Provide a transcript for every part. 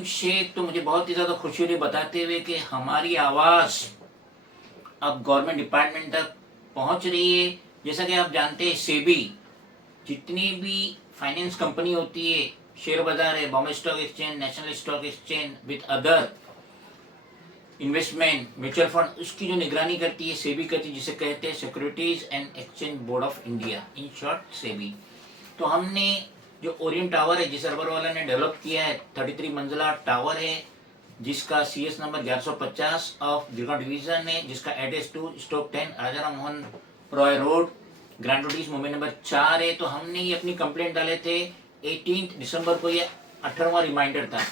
नईम शेख तो मुझे बहुत ही ज़्यादा खुशी हुई बताते हुए कि हमारी आवाज़ अब गवर्नमेंट डिपार्टमेंट तक पहुंच रही है। जैसा कि आप जानते हैं, सेबी जितनी भी फाइनेंस कंपनी होती है, शेयर बाजार है, Bombay stock exchange, national stock exchange with other investment mutual fund, उसकी जो निगरानी करती है सेबी करती है, जिसे कहते हैं securities and exchange board of India, in short SEBI. तो हमने जो ओरिएंट टावर है, जिस सर्वर वाला ने डेवलप किया है, 33 मंजिला टावर है, जिसका CS number 1150 of Girgaon division है, जिसका address 2 stock 10 Raja Ram Mohan Roy road, grand roadies, Mumbai number 4 है। तो हमने ये अपनी कंप्लेंट डाले थे 18 दिसंबर को, ये 18वां रिमाइंडर था।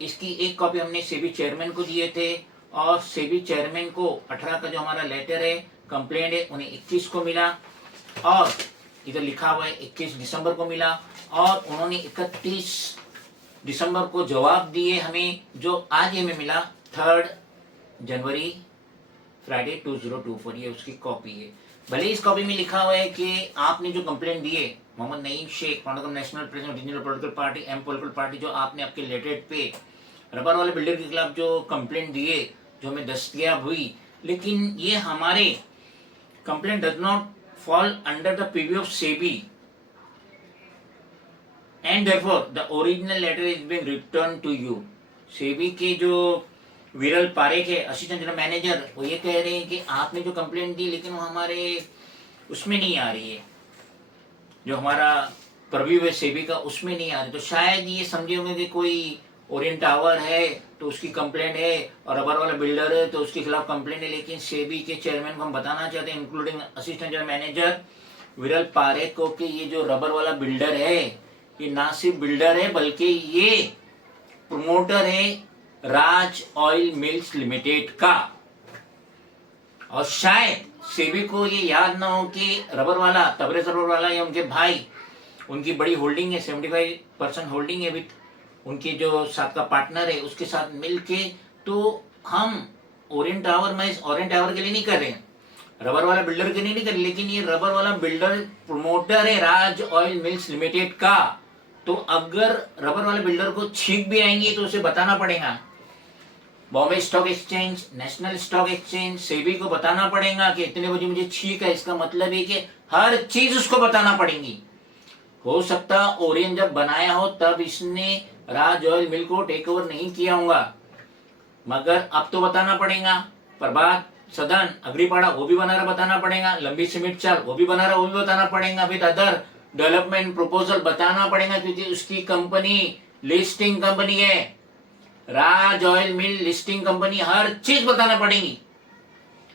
इसकी एक कॉपी हमने सेबी चेयरमैन को दिए थे, और सेबी चेयरमैन को 18 का जो हमारा लेटर है, कंप्लेंट है, उन्हें 21 को मिला, और इधर लिखा हुआ है 21 दिसंबर को मिला, और उन्होंने 31 दिसंबर को जवाब दिए हमें, जो आज हमें मिला 3 जनवरी फ्राइडे 2024। ये उसकी कॉपी है। भले इस कॉपी में लिखा हुआ है कि आपने जो कंप्लेंट दी है, Mohammad Naeem Shaikh, founder of national president regional political party M political party, जो आपने आपके लेटर पे रबर वाले बिल्डर के खिलाफ जो कंप्लेंट दिए, जो हमें दस्तयाब हुई, लेकिन ये हमारे complaint does not fall under the preview of SEBI, and therefore the original letter is being return to you. SEBI के जो विरल पारेख है, असिस्टेंट जनरल मैनेजर, वो ये कह रहे हैं कि आपने जो कंप्लेंट दी, लेकिन वो हमारे उसमें नहीं आ रही है, जो हमारा प्रव्यू है सेबी का, उसमें नहीं आ रही। तो शायद ये समझे होंगे कि कोई ओरिएंट टावर है तो उसकी कंप्लेंट है, और रबर वाला बिल्डर है तो उसके खिलाफ कंप्लेंट है, लेकिन सेबी के चेयरमैन को हम बताना चाहते हैं, इंक्लूडिंग असिस्टेंट जनरल मैनेजर विरल पारेख को, कि ये जो रबर वाला बिल्डर है, ये ना सिर्फ बिल्डर है, बल्कि ये प्रमोटर है राज ऑयल मिल्स लिमिटेड का। और शायद सेबी को ये याद ना हो कि रबर वाला, तबरेज रबर वाला, या उनके भाई, उनकी बड़ी होल्डिंग है, 75% होल्डिंग है विद उनके जो साथ का पार्टनर है, उसके साथ मिलके। तो हम ओरिएंट टावर, मैं इस ओरिएंट टावर के लिए नहीं कर रहे हैं, रबर वाला बिल्डर के लिए नहीं कर रहे, लेकिन ये रबर वाला बिल्डर प्रमोटर है राज ऑयल मिल्स लिमिटेड का। तो अगर रबर वाले बिल्डर को छींक भी आएंगी तो उसे बताना पड़ेगा, Bombay stock exchange, national stock exchange, SEBI को बताना पड़ेगा कि इतने बजे मुझे छींक है। इसका मतलब है कि हर चीज उसको बताना पड़ेगी। हो सकता ओरियन जब बनाया हो तब इसने राज ऑयल मिल को टेक ओवर नहीं किया होगा, मगर अब तो बताना पड़ेगा। प्रभात सदन अग्रीपाड़ा, वो भी बना रहा, बताना पड़ेगा। लंबी सीमेंट चाल, वो भी बना रहा, वो भी बताना पड़ेगा। विद अदर डेवलपमेंट प्रपोजल बताना पड़ेगा, क्योंकि उसकी कंपनी लिस्टिंग कंपनी है, राज ऑयल मिल लिस्टिंग कंपनी। हर चीज बताना पड़ेगी,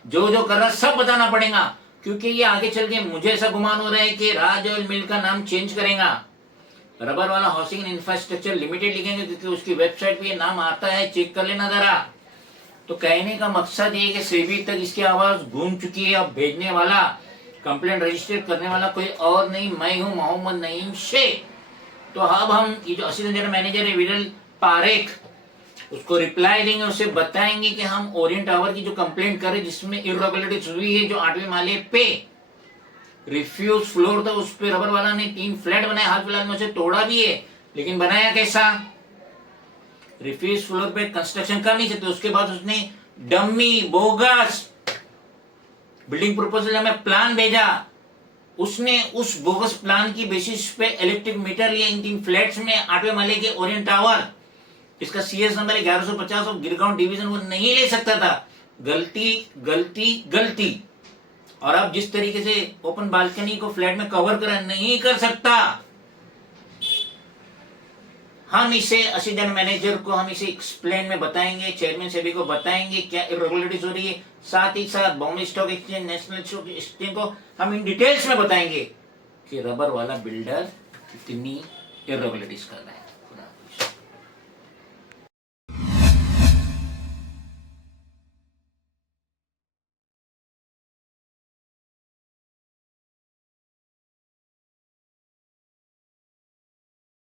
जो जो कर रहा सब बताना पड़ेगा, क्योंकि ये आगे चल के मुझे ऐसा गुमान हो रहा है कि राज ऑयल मिल का नाम चेंज करेगा, रबर वाला हाउसिंग एंड इंफ्रास्ट्रक्चर लिमिटेड लिखेंगे, क्योंकि उसकी वेबसाइट पे ये नाम आता है, चेक कर लेना जरा। तो कहने का मकसद ये कि सेबी तक इसकी आवाज घूम चुकी है। अब भेजने वाला, कंप्लेंट रजिस्टर करने वाला कोई और नहीं, मैं हूं मोहम्मद नईम शेख। तो अब हम ये जो असिस्टेंट जनरल मैनेजर है विरल पारेख, उसको रिप्लाई देंगे, उसे बताएंगे कि हम ओरिएंट टावर की जो कंप्लेंट कर रहे, जिसमें इरेगुलरिटीज हुई है, जो 8वें माले पे रिफ्यूज फ्लोर था, उस पे रबर वाला ने 3 फ्लैट बनाए, हाल फिलहाल में उसे तोड़ा भी है, लेकिन बनाया कैसा? रिफ्यूज फ्लोर पे कंस्ट्रक्शन कर नहीं सकते। उसके बाद उसने डम्मी बोगस बिल्डिंग प्रपोजल हमें प्लान भेजा, उसने उस बोगस प्लान की बेसिस पे इलेक्ट्रिक मीटर लिया इन 3 फ्लैट्स में, 8वें माले के ओरिएंट टावर। इसका CS number 1150 of Girgaon division, वो नहीं ले सकता था। गलती गलती गलती। और अब जिस तरीके से ओपन बालकनी को फ्लैट में कवर करा, नहीं कर सकता। हम इसे असिस्टेंट मैनेजर को हम इसे एक्सप्लेन में बताएंगे, चेयरमैन सेबी को बताएंगे क्या इरेगुलरिटीज हो रही है, साथ ही साथ Bombay stock exchange, national stock exchange को हम इन डिटेल्स में बताएंगे कि रबर वाला बिल्डर कितनी इरेगुलरिटीज कर रहा है।